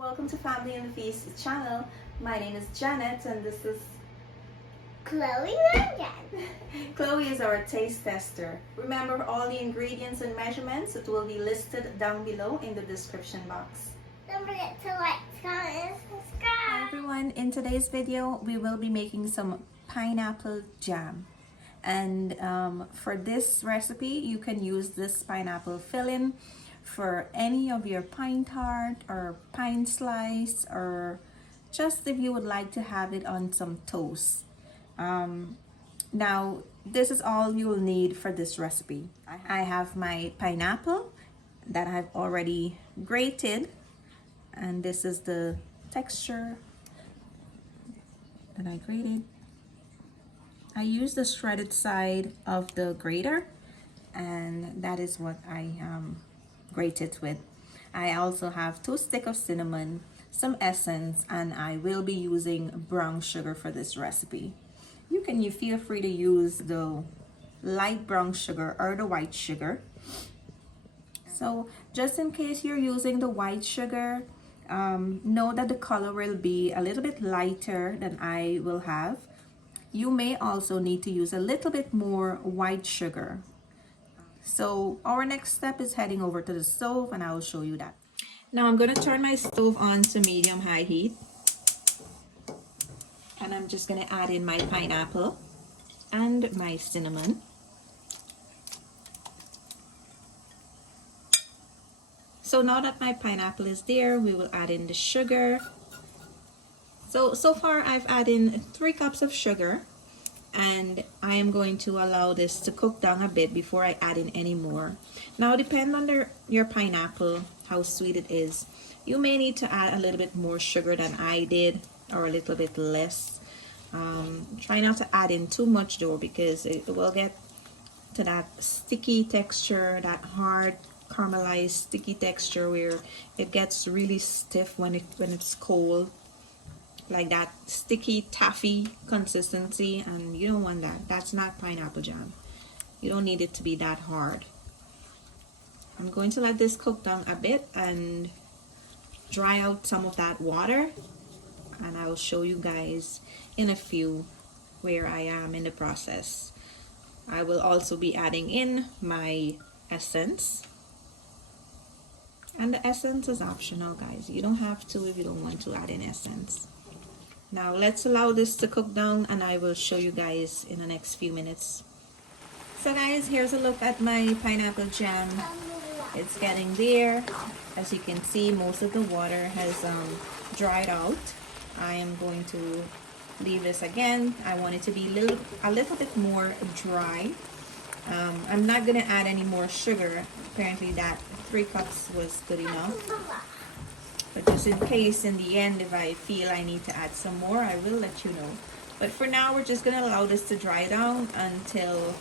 Welcome to Family and the Feast channel. My name is Janet and this is Chloe again. Chloe is our taste tester. Remember all the ingredients and measurements, it will be listed down below in the description box. Don't forget to like, comment, and subscribe. Hi everyone, in today's video we will be making some pineapple jam. And for this recipe you can use this pineapple filling for any of your pine tart or pine slice, or just if you would like to have it on some toast. Now this is all you will need for this recipe. I have my pineapple that I've already grated, and this is the texture that I grated. I use the shredded side of the grater, and that is what I grated with. I also have 2 sticks of cinnamon, some essence, and I will be using brown sugar for this recipe. You feel free to use the light brown sugar or the white sugar. So just in case you're using the white sugar, know that the color will be a little bit lighter than I will have. You may also need to use a little bit more white sugar. So our next step is heading over to the stove, and I will show you that. Now I'm going to turn my stove on to medium-high heat, and I'm just going to add in my pineapple and my cinnamon. So now that my pineapple is there, we will add in the sugar. So far I've added in 3 cups of sugar, and I am going to allow this to cook down a bit before I add in any more. Now depend on your pineapple, how sweet it is. You may need to add a little bit more sugar than I did, or a little bit less. Try not to add in too much though, because it will get to that sticky texture, that hard caramelized sticky texture where it gets really stiff when it's cold, like that sticky taffy consistency, and you don't want that. That's not pineapple jam. You don't need it to be that hard. I'm going to let this cook down a bit and dry out some of that water, and I will show you guys in a few where I am in the process. I will also be adding in my essence, and the essence is optional, guys. You don't have to if you don't want to add in essence. Now let's allow this to cook down, and I will show you guys in the next few minutes. So guys, here's a look at my pineapple jam. It's getting there. As you can see, most of the water has dried out. I am going to leave this again. I want it to be a little bit more dry. I'm not gonna add any more sugar. Apparently that 3 cups was good enough. But just in case, in the end, if I feel I need to add some more, I will let you know. But for now, we're just gonna allow this to dry down until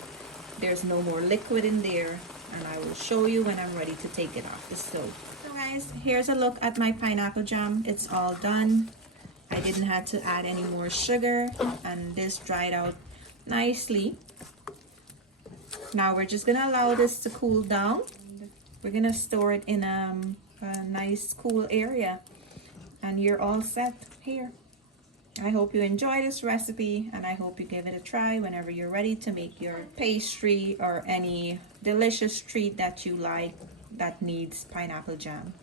there's no more liquid in there, and I will show you when I'm ready to take it off the stove. So guys, here's a look at my pineapple jam. It's all done. I didn't have to add any more sugar, and this dried out nicely. Now we're just gonna allow this to cool down. We're gonna store it in a nice cool area, and you're all set here. I hope you enjoy this recipe, and I hope you give it a try whenever you're ready to make your pastry or any delicious treat that you like that needs pineapple jam.